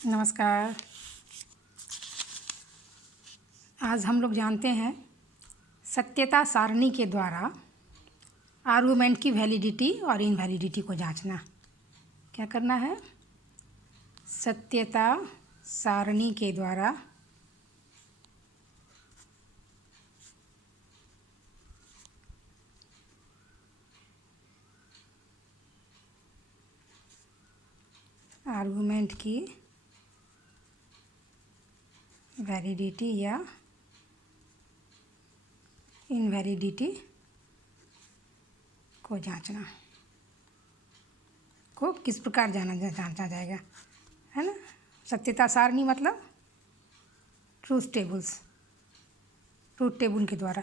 नमस्कार। आज हम लोग जानते हैं सत्यता सारणी के द्वारा आर्गुमेंट की वैलिडिटी और इनवैलिडिटी को जांचना। क्या करना है? सत्यता सारणी के द्वारा आर्गुमेंट की वैलिडिटी या इनवैलिडिटी को जांचना। को किस प्रकार जांचा जाएगा, है ना? सत्यता सारणी मतलब ट्रूथ टेबल के द्वारा,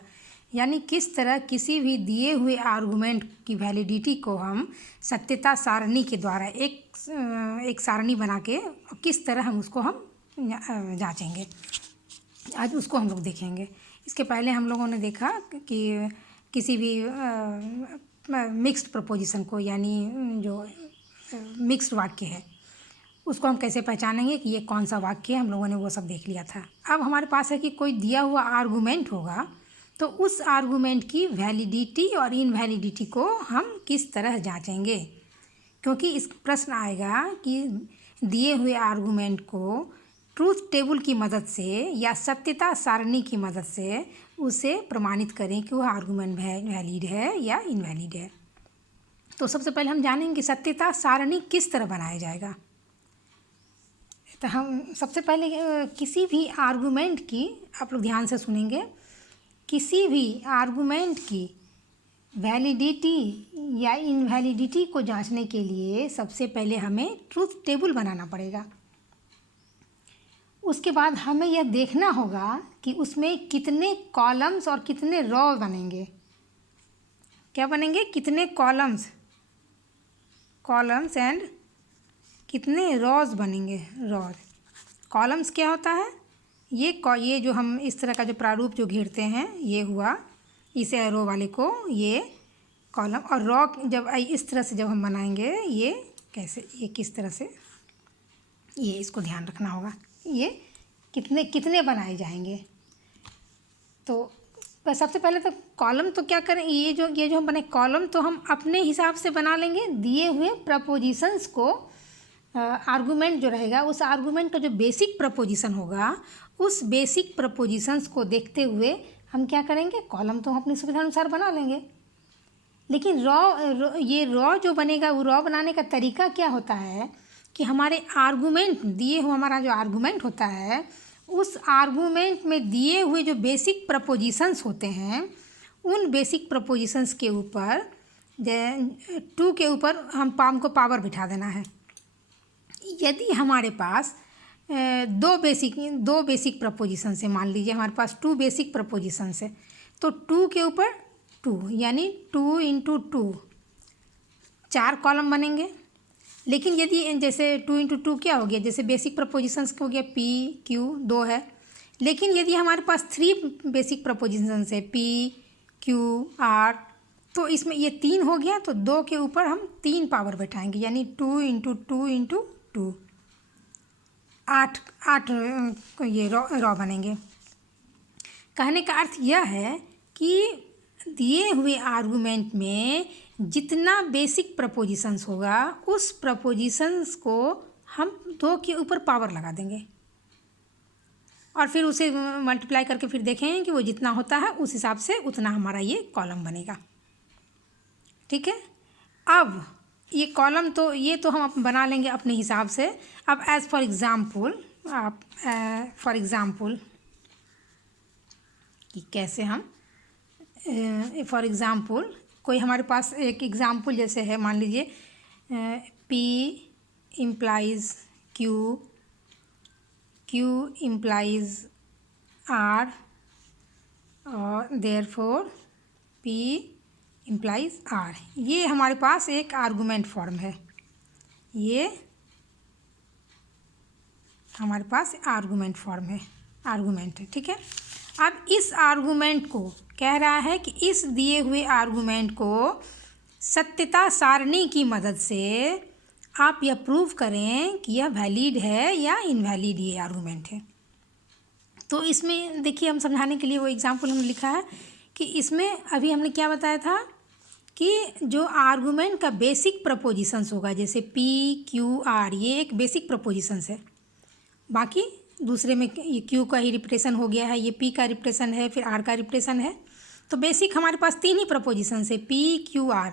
यानी किस तरह किसी भी दिए हुए आर्गुमेंट की वैलिडिटी को हम सत्यता सारणी के द्वारा एक सारणी बना के किस तरह हम उसको जांचेंगे। आज उसको हम लोग देखेंगे। इसके पहले हम लोगों ने देखा कि किसी भी मिक्स्ड प्रपोजिशन को, यानी जो मिक्स्ड वाक्य है, उसको हम कैसे पहचानेंगे कि ये कौन सा वाक्य है। हम लोगों ने वो सब देख लिया था। अब हमारे पास है कि कोई दिया हुआ आर्गुमेंट होगा तो उस आर्गुमेंट की वैलिडिटी और इनवैलिडिटी को हम किस तरह जांचेंगे, क्योंकि इस प्रश्न आएगा कि दिए हुए आर्गुमेंट को ट्रूथ टेबल की मदद से या सत्यता सारणी की मदद से उसे प्रमाणित करें कि वह आर्गुमेंट वैलिड है या इनवैलिड है। तो सबसे पहले हम जानेंगे कि सत्यता सारणी किस तरह बनाया जाएगा। तो हम सबसे पहले किसी भी आर्गुमेंट की, आप लोग ध्यान से सुनेंगे, किसी भी आर्गुमेंट की वैलिडिटी या इनवैलिडिटी को जांचने के लिए सबसे पहले हमें ट्रूथ टेबल बनाना पड़ेगा। उसके बाद हमें यह देखना होगा कि उसमें कितने कॉलम्स और कितने रो बनेंगे। क्या बनेंगे? कितने कॉलम्स एंड कितने रोज बनेंगे। रोज, कॉलम्स क्या होता है? ये जो हम इस तरह का जो प्रारूप जो घेरते हैं, ये हुआ, इस एरो वाले को ये कॉलम, और रो जब इस तरह से जब हम बनाएंगे, ये कैसे, ये किस तरह से, ये इसको ध्यान रखना होगा। ये कितने बनाए जाएंगे। तो सबसे पहले तो कॉलम तो क्या करें, ये जो हम बने कॉलम तो हम अपने हिसाब से बना लेंगे। दिए हुए प्रपोजिशंस को, आर्गुमेंट जो रहेगा, उस आर्गुमेंट का जो बेसिक प्रपोजिशन होगा, उस बेसिक प्रपोजिशंस को देखते हुए हम क्या करेंगे, कॉलम तो हम अपनी सुविधा अनुसार बना लेंगे। लेकिन ये रॉ जो बनेगा, वो रॉ बनाने का तरीका क्या होता है कि हमारे आर्गुमेंट दिए हुए, हमारा जो आर्गुमेंट होता है, उस आर्गुमेंट में दिए हुए जो बेसिक प्रपोजिशंस होते हैं, उन बेसिक प्रपोजिशंस के ऊपर टू के ऊपर हम पाम को पावर बिठा देना है। यदि हमारे पास दो बेसिक प्रपोजिशंस है, मान लीजिए हमारे पास 2 बेसिक प्रपोजिशंस है, तो 2 के ऊपर 2, यानी 2 × 2 4 कॉलम बनेंगे। लेकिन यदि जैसे 2 × 2 क्या हो गया, जैसे बेसिक प्रपोजिशंस हो गया P, Q 2 है। लेकिन यदि हमारे पास 3 बेसिक प्रपोजिशंस है P, Q, R, तो इसमें ये 3 हो गया, तो 2 के ऊपर हम 3 पावर बैठाएंगे, यानी 2 × 2 × 2 8 ये रॉ बनेंगे। कहने का अर्थ यह है कि दिए हुए आर्गुमेंट में जितना बेसिक प्रपोजिशंस होगा, उस प्रपोजिशंस को हम 2 के ऊपर पावर लगा देंगे और फिर उसे मल्टीप्लाई करके फिर देखेंगे कि वो जितना होता है उस हिसाब से उतना हमारा ये कॉलम बनेगा। ठीक है। अब ये कॉलम तो हम बना लेंगे अपने हिसाब से। अब फॉर एग्ज़ाम्पल कि कैसे हम फॉर एग्ज़ाम्पल कोई हमारे पास एक एग्ज़ाम्पल जैसे है, मान लीजिए P implies Q, Q implies R, और therefore P implies R। ये हमारे पास एक आर्गुमेंट फॉर्म है। ये हमारे पास आर्गुमेंट फॉर्म है, आर्गुमेंट है। ठीक है। अब इस आर्गुमेंट को कह रहा है कि इस दिए हुए आर्गुमेंट को सत्यता सारणी की मदद से आप यह प्रूव करें कि यह वैलिड है या इनवैलिड ये आर्गूमेंट है। तो इसमें देखिए, हम समझाने के लिए वो एग्जाम्पल हमने लिखा है कि इसमें अभी हमने क्या बताया था कि जो आर्गूमेंट का बेसिक प्रपोजिशंस होगा, जैसे पी क्यू आर, ये एक बेसिक प्रपोजिशंस है। बाकी दूसरे में ये क्यू का ही रिपीटेशन हो गया है, ये पी का रिपीटेशन है, फिर आर का रिपीटेशन है। तो बेसिक हमारे पास 3 ही प्रपोजिशंस है, P Q R.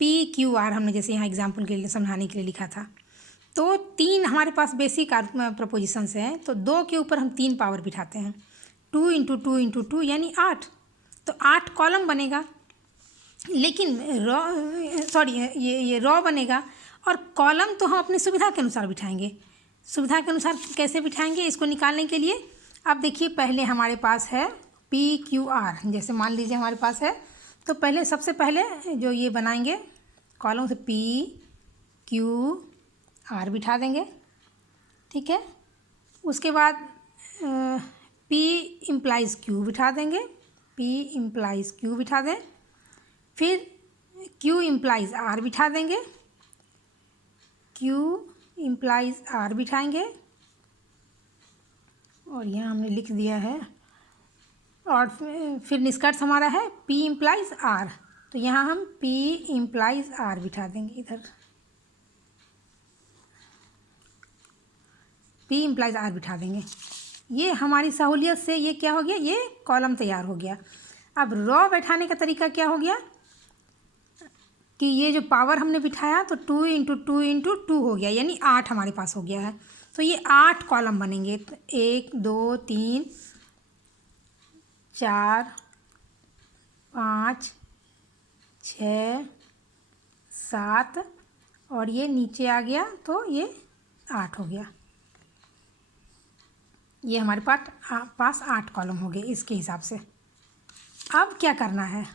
P Q R हमने जैसे यहाँ एग्जाम्पल के लिए समझाने के लिए लिखा था। तो 3 हमारे पास बेसिक प्रपोजिशंस हैं, तो 2 के ऊपर हम 3 पावर बिठाते हैं। 2 इंटू 2 इंटू 2 यानी 8। तो 8 कॉलम बनेगा, लेकिन ये रॉ बनेगा। और कॉलम तो हम अपनी सुविधा के अनुसार बिठाएंगे। सुविधा के अनुसार कैसे बिठाएंगे इसको निकालने के लिए? अब देखिए, पहले हमारे पास है पी क्यू आर, जैसे मान लीजिए हमारे पास है, तो पहले सबसे पहले जो ये बनाएंगे कॉलम से पी क्यू आर बिठा देंगे, ठीक है। उसके बाद पी इम्प्लाइज क्यू बिठा देंगे, पी इम्प्लाइज क्यू बिठा दें। फिर क्यू इम्प्लाइज आर बिठा देंगे, क्यू इम्प्लाइज आर बिठाएंगे, और यहाँ हमने लिख दिया है। और फिर निष्कर्ष हमारा है पी इम्प्लाइज आर, तो यहाँ हम पी इम्प्लाइज आर बिठा देंगे इधर, पी इम्प्लाइज आर बिठा देंगे। ये हमारी सहूलियत से ये क्या हो गया, ये कॉलम तैयार हो गया। अब रॉ बैठाने का तरीका क्या हो गया कि ये जो पावर हमने बिठाया तो 2 इंटू 2 इंटू 2 हो गया, यानी 8 हमारे पास हो गया है। तो ये 8 कॉलम बनेंगे, 1 2 3 4 5 6 7, और ये नीचे आ गया तो ये 8 हो गया। ये हमारे पास 8 कॉलम हो गए इसके हिसाब से। अब क्या करना है?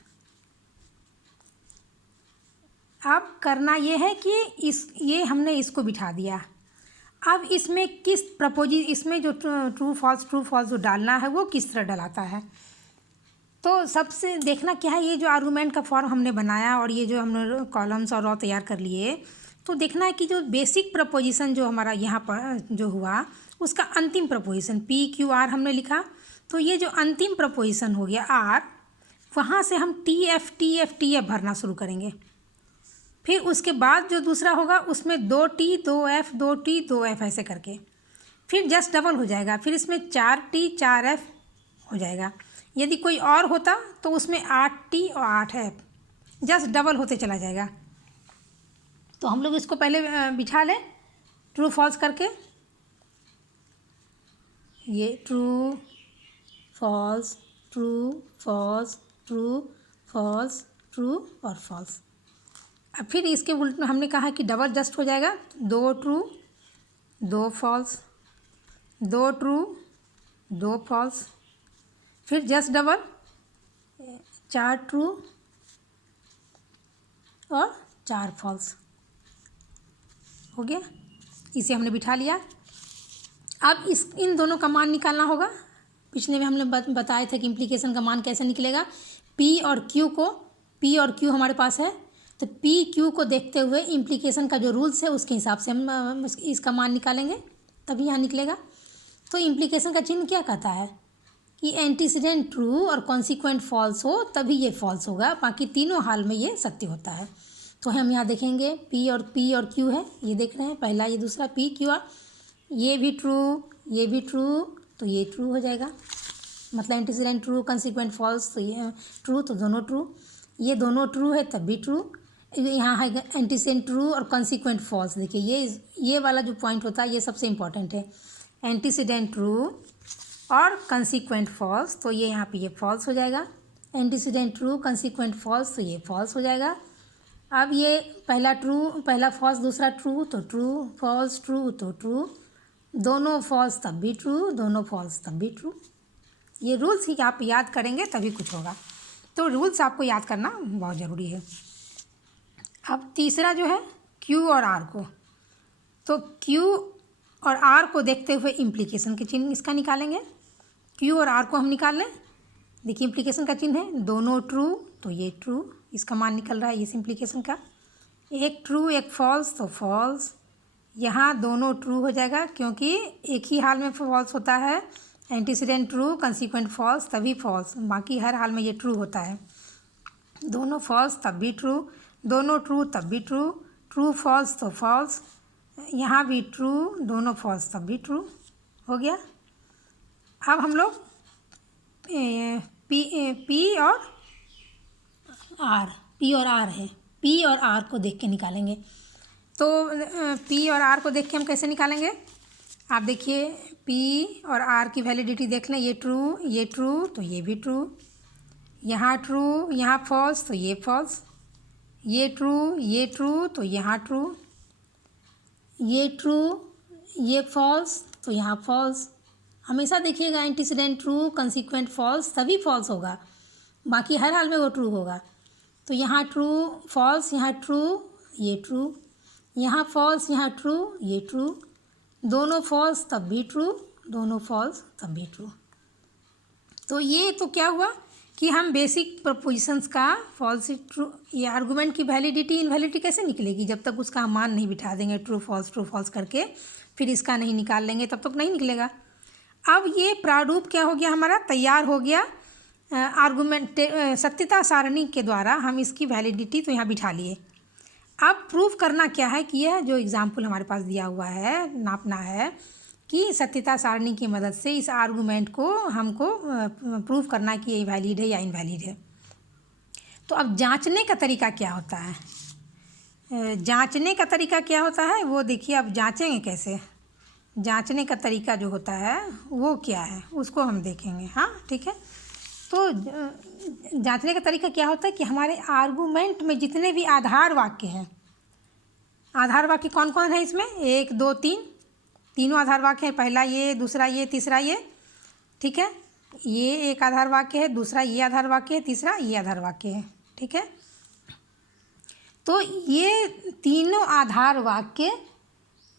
अब करना ये है कि ये हमने इसको बिठा दिया। अब इसमें इसमें जो ट्रू फॉल्स जो डालना है वो किस तरह डलाता है, तो सबसे देखना क्या है, ये जो आर्गूमेंट का फॉर्म हमने बनाया और ये जो हमने कॉलम्स और रॉ तैयार कर लिए, तो देखना है कि जो बेसिक प्रपोजिशन जो हमारा यहाँ पर जो हुआ उसका अंतिम प्रपोजिशन पी क्यू आर हमने लिखा, तो ये जो अंतिम प्रपोजिशन हो गया आर, वहाँ से हम टी एफ भरना शुरू करेंगे। फिर उसके बाद जो दूसरा होगा उसमें 2T 2F 2T 2F ऐसे करके फिर जस्ट डबल हो जाएगा। फिर इसमें 4T 4F हो जाएगा। यदि कोई और होता तो उसमें 8T और 8F जस्ट डबल होते चला जाएगा। तो हम लोग इसको पहले बिठा लें ट्रू फॉल्स करके। ये true false true false true false true और फॉल्स। अब फिर इसके उल्ट में हमने कहा कि डबल जस्ट हो जाएगा, 2 ट्रू 2 फॉल्स, 2 ट्रू 2 फॉल्स, फिर जस्ट डबल 4 ट्रू और 4 फॉल्स हो गया। इसे हमने बिठा लिया। अब इन दोनों का मान निकालना होगा। पिछले में हमने बताया था कि इम्प्लीकेशन का मान कैसे निकलेगा। पी और क्यू हमारे पास है, तो पी क्यू को देखते हुए इम्प्लीकेशन का जो रूल्स है उसके हिसाब से हम इसका मान निकालेंगे, तभी यहाँ निकलेगा। तो इम्प्लीकेशन का चिन्ह क्या कहता है कि एंटीसीडेंट ट्रू और कॉन्सिक्वेंट फॉल्स हो तभी ये फॉल्स होगा, बाकी तीनों हाल में ये सत्य होता है। तो हम यहाँ देखेंगे पी और क्यू है, ये देख रहे हैं, पहला ये दूसरा पी क्यू आर, ये भी ट्रू, तो ये ट्रू हो जाएगा। मतलब एंटीसीडेंट ट्रू कॉन्सिक्वेंट फॉल्स, तो ये ट्रू, तो दोनों ट्रू, ये दोनों ट्रू है तब भी ट्रू। यहाँ है एंटीसीडेंट ट्रू और कॉन्सिक्वेंट फॉल्स। देखिए ये वाला जो पॉइंट होता है ये सबसे इम्पॉर्टेंट है, एंटीसीडेंट ट्रू और कॉन्सिक्वेंट फॉल्स, तो ये यहाँ पे ये फॉल्स हो जाएगा। एंटीसीडेंट ट्रू कॉन्सिक्वेंट फॉल्स, तो ये फॉल्स हो जाएगा। अब ये पहला फॉल्स दूसरा ट्रू, तो ट्रू फॉल्स ट्रू, तो ट्रू, दोनों फॉल्स तब भी ट्रू, दोनों फॉल्स तब भी ट्रू। ये रूल्स ही आप याद करेंगे तभी कुछ होगा, तो रूल्स आपको याद करना बहुत ज़रूरी है। अब तीसरा जो है क्यू और आर को, तो क्यू और आर को देखते हुए इम्प्लीकेशन के चिन्ह इसका निकालेंगे। क्यू और आर को हम निकाल लें। देखिए इम्प्लीकेशन का चिन्ह है दोनों ट्रू, तो ये ट्रू, इसका मान निकल रहा है इस इम्प्लीकेशन का। एक ट्रू एक फॉल्स तो फॉल्स, यहाँ दोनों ट्रू हो जाएगा क्योंकि एक ही हाल में फॉल्स होता है, एंटीसीडेंट ट्रू कंसीक्वेंट फॉल्स तभी फॉल्स, बाकी हर हाल में ये ट्रू होता है। दोनों फॉल्स तब भी ट्रू, दोनों ट्रू तब भी ट्रू, ट्रू फॉल्स तो फॉल्स, यहाँ भी ट्रू, दोनों फॉल्स तब भी ट्रू हो गया। अब हम लोग पी और आर है, पी और आर को देख के निकालेंगे। तो पी और आर को देख के हम कैसे निकालेंगे, आप देखिए पी और आर की वैलिडिटी देख लें, ये ट्रू तो ये भी ट्रू, यहाँ ट्रू यहाँ फॉल्स तो ये फॉल्स, ये ट्रू तो यहाँ ट्रू, ये ट्रू ये फॉल्स तो यहाँ फॉल्स। हमेशा देखिएगा एंटीसीडेंट ट्रू कंसीक्वेंट फॉल्स तभी फॉल्स होगा, बाकी हर हाल में वो ट्रू होगा। तो यहाँ ट्रू फॉल्स, यहाँ ट्रू ये ट्रू, यहाँ फॉल्स यहाँ ट्रू ये ट्रू, दोनों फॉल्स तब भी ट्रू, दोनों फॉल्स तब भी ट्रू। तो ये तो क्या हुआ कि हम बेसिक प्रपोजिशंस का फॉल्स ट्रू, ये आर्गूमेंट की वैलिडिटी इनवैलिडिटी कैसे निकलेगी, जब तक उसका हम मान नहीं बिठा देंगे ट्रू फॉल्स करके, फिर इसका नहीं निकाल लेंगे तब तक नहीं निकलेगा। अब ये प्रारूप क्या हो गया हमारा, तैयार हो गया आर्गूमेंट सत्यता सारणी के द्वारा हम इसकी वैलिडिटी तो यहाँ बिठा लिए। अब प्रूफ करना क्या है कि यह जो एग्जाम्पल हमारे पास दिया हुआ है, नापना है कि सत्यता सारणी की मदद से इस आर्गूमेंट को हमको प्रूफ करना है कि ये वैलिड है या इनवैलिड है। तो अब जांचने का तरीका क्या होता है, जांचने का तरीका क्या होता है वो देखिए। अब जांचेंगे कैसे, जांचने का तरीका जो होता है वो क्या है उसको हम देखेंगे। हाँ ठीक है, तो जांचने का तरीका क्या होता है कि हमारे आर्गूमेंट में जितने भी आधार वाक्य हैं, आधार वाक्य कौन कौन है इसमें, 1 2 3, तीनों आधार वाक्य हैं, पहला ये, दूसरा ये, तीसरा ये, ठीक है। ये एक आधार वाक्य है, दूसरा ये आधार वाक्य है, तीसरा ये आधार वाक्य है, ठीक है। तो ये तीनों आधार वाक्य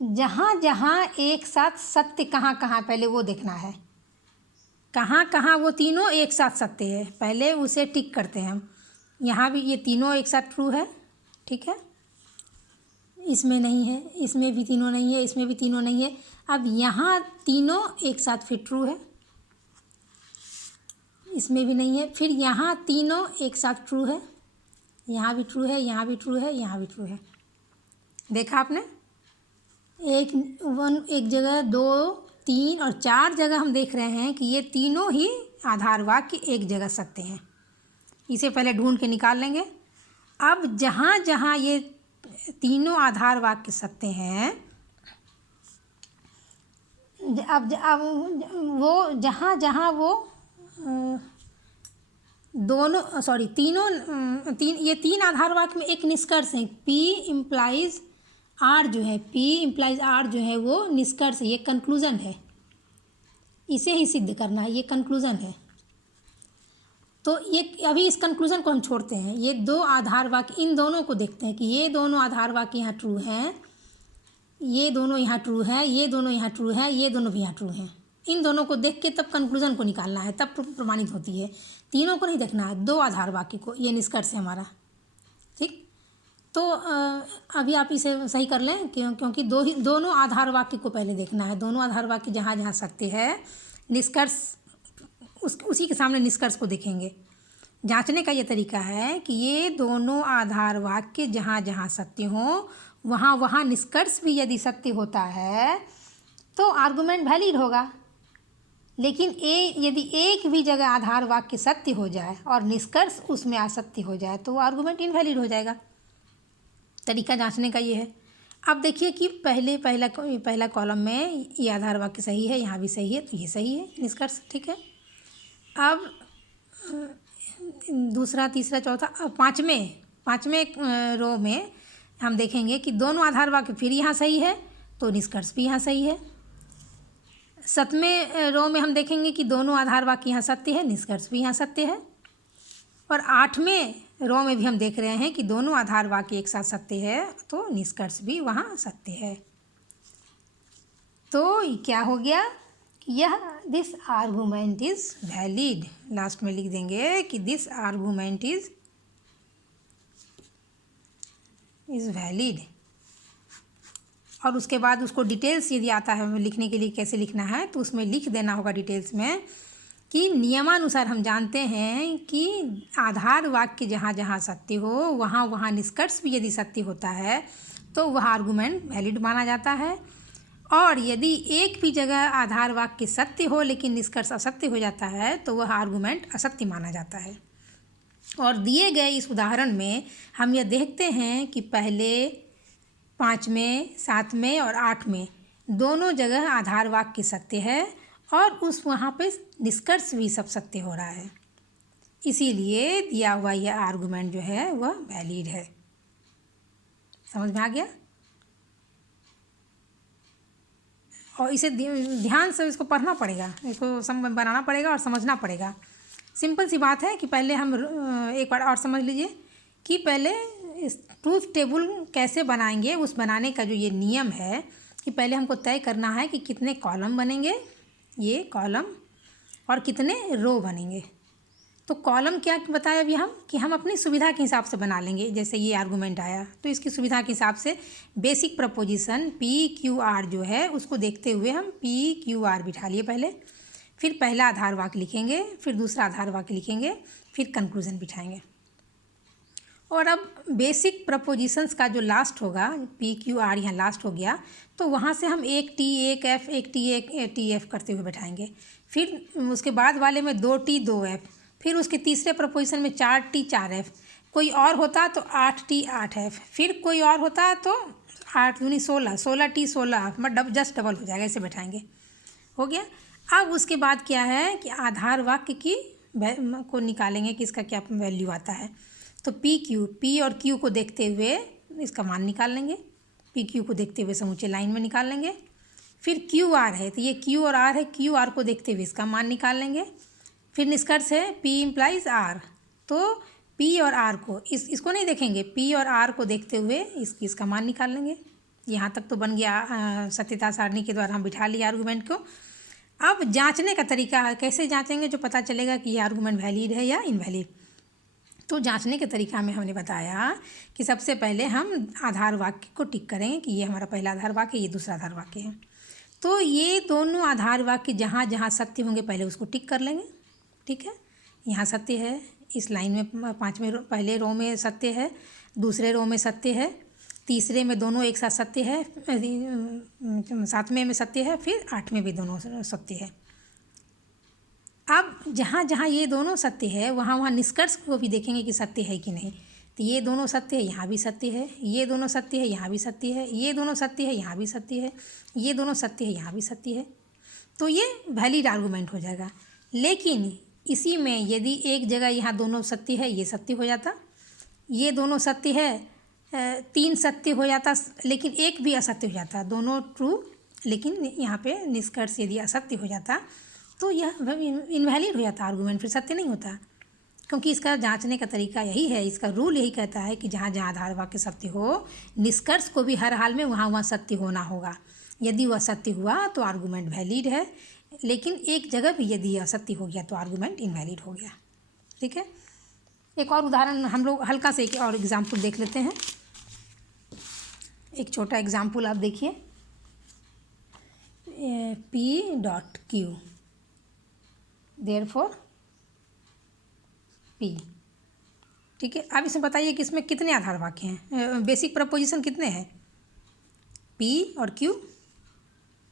जहाँ जहाँ एक साथ सत्य कहाँ कहाँ, पहले वो देखना है कहाँ कहाँ वो तीनों एक साथ सत्य है, पहले उसे टिक करते हैं हम। यहाँ भी ये तीनों एक साथ ट्रू है, ठीक है, इसमें नहीं है, इसमें भी तीनों नहीं है, इसमें भी तीनों नहीं है। अब यहाँ तीनों एक साथ फिर ट्रू है, इसमें भी नहीं है। फिर यहाँ तीनों एक साथ ट्रू है, यहाँ भी ट्रू है, यहाँ भी ट्रू है, यहाँ भी ट्रू है। देखा आपने, एक जगह 2 3 और 4 जगह हम देख रहे हैं कि ये तीनों ही आधार वाक्य एक जगह सत्य हैं। इसे पहले ढूंढ के निकाल लेंगे। अब जहाँ जहाँ ये तीनों आधार वाक्य सत्य हैं, अब वो जहाँ जहाँ वो दोनों ये तीन आधार वाक्य में एक निष्कर्ष है, P इम्प्लाइज आर जो है, P इम्प्लाइज आर जो है वो निष्कर्ष है, ये कंक्लूज़न है, इसे ही सिद्ध करना है, ये कंक्लूज़न है। तो ये अभी इस कंक्लूज़न को हम छोड़ते हैं, ये 2 आधार वाक्य, इन दोनों को देखते हैं कि ये दोनों आधार वाक्य यहाँ ट्रू हैं, ये दोनों यहाँ ट्रू है, ये दोनों यहाँ ट्रू है, ये दोनों भी यहाँ ट्रू हैं। इन दोनों को देख के तब कंक्लूज़न को निकालना है, तब प्रमाणित होती है। तीनों को नहीं देखना है, 2 आधार वाक्य को, ये निष्कर्ष है हमारा, ठीक। तो अभी आप इसे सही कर लें क्योंकि दोनों आधार वाक्य को पहले देखना है। दोनों आधार वाक्य जहाँ जहाँ सत्य है, निष्कर्ष उसी के सामने निष्कर्ष को देखेंगे। जांचने का ये तरीका है कि ये दोनों आधार वाक्य जहाँ जहाँ सत्य हों, वहाँ वहाँ निष्कर्ष भी यदि सत्य होता है तो आर्गुमेंट वैलिड होगा। लेकिन यदि एक भी जगह आधार वाक्य सत्य हो जाए और निष्कर्ष उसमें असत्य हो जाए तो वो आर्गुमेंट इनवैलिड हो जाएगा। तरीका जांचने का ये है। अब देखिए कि पहला कॉलम में ये आधार वाक्य सही है, यहाँ भी सही है, तो ये सही है निष्कर्ष, ठीक है। अब दूसरा, तीसरा, चौथा, पाँचवें रो में हम देखेंगे कि दोनों आधार वाक्य फिर यहाँ सही है, तो निष्कर्ष भी यहाँ सही है। 7वें रो में हम देखेंगे कि दोनों आधार वाक्य यहाँ सत्य है, निष्कर्ष भी यहाँ सत्य है। और 8वें रो में भी हम देख रहे हैं कि दोनों आधार वाक्य एक साथ सत्य है, तो निष्कर्ष भी वहाँ सत्य है। तो क्या हो गया, यह this argument is valid. Last में लिख देंगे कि this argument is is valid. और उसके बाद उसको डिटेल्स यदि आता है लिखने के लिए कैसे लिखना है, तो उसमें लिख देना होगा डिटेल्स में कि नियमानुसार हम जानते हैं कि आधार वाक्य जहाँ जहाँ सत्य हो वहाँ वहाँ निष्कर्ष भी यदि सत्य होता है तो वह आर्गुमेंट वैलिड माना जाता है। और यदि एक भी जगह आधार वाक्य सत्य हो लेकिन निष्कर्ष असत्य हो जाता है तो वह आर्गुमेंट असत्य माना जाता है। और दिए गए इस उदाहरण में हम यह देखते हैं कि पहले 5वें, 7वें और 8वें दोनों जगह आधार वाक्य सत्य है और उस वहाँ पे निष्कर्ष भी सब सत्य हो रहा है, इसीलिए दिया हुआ यह आर्गुमेंट जो है वह वैलिड है। समझ में आ गया? और इसे ध्यान से इसको पढ़ना पड़ेगा, इसको बनाना पड़ेगा और समझना पड़ेगा। सिंपल सी बात है कि पहले हम एक बार और समझ लीजिए कि पहले ट्रूथ टेबल कैसे बनाएंगे। उस बनाने का जो ये नियम है कि पहले हमको तय करना है कि कितने कॉलम बनेंगे, ये कॉलम, और कितने रो बनेंगे। तो कॉलम क्या बताया अभी हम कि हम अपनी सुविधा के हिसाब से बना लेंगे। जैसे ये आर्गूमेंट आया तो इसकी सुविधा के हिसाब से बेसिक प्रपोजिशन PQR जो है उसको देखते हुए हम PQR बिठा लिए पहले, फिर पहला आधार वाक्य लिखेंगे, फिर दूसरा आधार वाक्य लिखेंगे, फिर कंक्लूजन बिठाएंगे। और अब बेसिक प्रपोजिशंस का जो लास्ट होगा PQR यहाँ लास्ट हो गया तो वहाँ से हम एक T एक F एक T एक TF करते हुए बैठाएंगे। फिर उसके बाद वाले में 2T 2F, फिर उसके तीसरे प्रपोजिशन में 4T 4F, कोई और होता तो 8T 8F, फिर कोई और होता तो 8 दूनी 16 16T 16F, मतलब जस्ट डबल हो जाएगा, ऐसे बैठाएंगे। हो गया। अब उसके बाद क्या है कि आधार वाक्य की को निकालेंगे कि इसका क्या वैल्यू आता है। तो P और Q को देखते हुए इसका मान निकाल लेंगे, PQ को देखते हुए समूचे लाइन में निकाल लेंगे। फिर QR है तो ये Q और R है, QR को देखते हुए इसका मान निकाल लेंगे। फिर निष्कर्ष है P इम्प्लाइज R, तो P और R को इसको नहीं देखेंगे, P और R को देखते हुए इसका मान निकाल लेंगे। यहाँ तक तो बन गया सत्यता सारणी के द्वारा हम बिठा लिया आर्गूमेंट को। अब जांचने का तरीका है, कैसे जांचेंगे जो पता चलेगा कि ये आर्गूमेंट वैलिड है या इनवैलिड। तो जांचने के तरीका में हमने बताया कि सबसे पहले हम आधार वाक्य को टिक करेंगे कि ये हमारा पहला आधार वाक्य, ये दूसरा आधार वाक्य है। तो ये दोनों आधार वाक्य जहाँ जहाँ सत्य होंगे पहले उसको टिक कर लेंगे। ठीक है, यहाँ सत्य है, इस लाइन में 5वें पहले रो में सत्य है, दूसरे रो में सत्य है, तीसरे में दोनों एक साथ सत्य है, 7वें में सत्य है, फिर 8वें भी दोनों सत्य है। अब जहाँ जहाँ ये दोनों सत्य है वहाँ वहाँ निष्कर्ष को भी देखेंगे कि सत्य है कि नहीं। तो ये दोनों सत्य है, यहाँ भी सत्य है, ये दोनों सत्य है, यहाँ भी सत्य है, ये दोनों सत्य है, यहाँ भी सत्य है, ये दोनों सत्य है, यहाँ भी सत्य है, तो ये वैलिड आर्गूमेंट हो जाएगा। लेकिन इसी में यदि एक जगह यहाँ दोनों सत्य है, ये सत्य हो जाता, ये दोनों सत्य है, 3 सत्य हो जाता, लेकिन एक भी असत्य हो जाता, दोनों ट्रू लेकिन यहाँ पे निष्कर्ष यदि असत्य हो जाता तो यह इनवैलिड हो जाता आर्गूमेंट, फिर सत्य नहीं होता। क्योंकि इसका जांचने का तरीका यही है, इसका रूल यही कहता है कि जहाँ जहाँ आधार वाक्य सत्य हो निष्कर्ष को भी हर हाल में वहाँ वहाँ सत्य होना होगा। यदि वह सत्य हुआ तो आर्गूमेंट वैलिड है, लेकिन एक जगह भी यदि असत्य हो गया तो आर्गूमेंट इनवैलिड हो गया। ठीक है, एक और उदाहरण हम लोग हल्का से एक और एग्जाम्पल देख लेते हैं। एक छोटा एग्जाम्पल आप देखिए, P.Q therefore P। ठीक है, अब इसमें बताइए कि इसमें कितने आधार वाक्य हैं, बेसिक प्रपोजिशन कितने हैं। P और Q,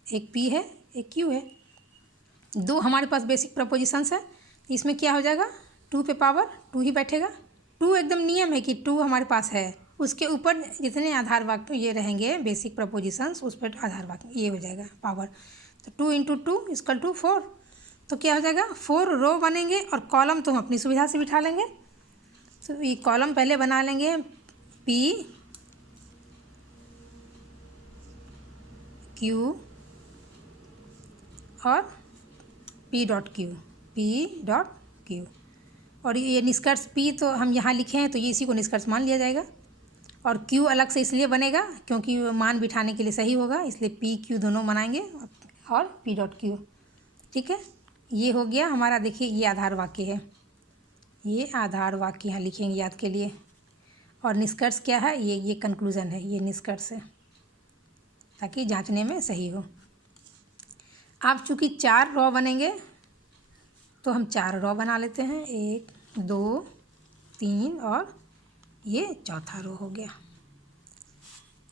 एक P है एक Q है, दो हमारे पास बेसिक प्रपोजिशंस है। इसमें क्या हो जाएगा, 2 पे पावर 2 ही बैठेगा। 2 एकदम नियम है कि 2 हमारे पास है, उसके ऊपर जितने आधार वाक्य ये रहेंगे बेसिक प्रपोजिशंस उस पर आधार वाक्य ये हो जाएगा पावर। तो 2 × 2 = 4, तो क्या हो जाएगा 4 रो बनेंगे और कॉलम तो हम अपनी सुविधा से बिठा लेंगे। तो ये कॉलम पहले बना लेंगे P Q और P.Q और ये निष्कर्ष P तो हम यहाँ लिखे हैं तो ये इसी को निष्कर्ष मान लिया जाएगा। और Q अलग से इसलिए बनेगा क्योंकि मान बिठाने के लिए सही होगा, इसलिए P Q दोनों बनाएंगे और P.Q। ठीक है, ये हो गया हमारा। देखिए ये आधार वाक्य है, ये आधार वाक्य यहाँ लिखेंगे याद के लिए। और निष्कर्ष क्या है, ये कंक्लूज़न है, ये निष्कर्ष है, ताकि जांचने में सही हो। अब चूँकि 4 रॉ बनेंगे तो हम 4 रॉ बना लेते हैं, 1 2 3 और ये चौथा रो हो गया।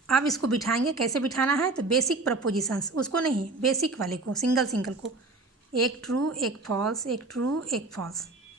अब इसको बिठाएंगे, कैसे बिठाना है, तो बेसिक प्रपोजिशंस, उसको नहीं, बेसिक वाले को, सिंगल को, एक ट्रू एक फॉल्स, एक ट्रू एक फॉल्स,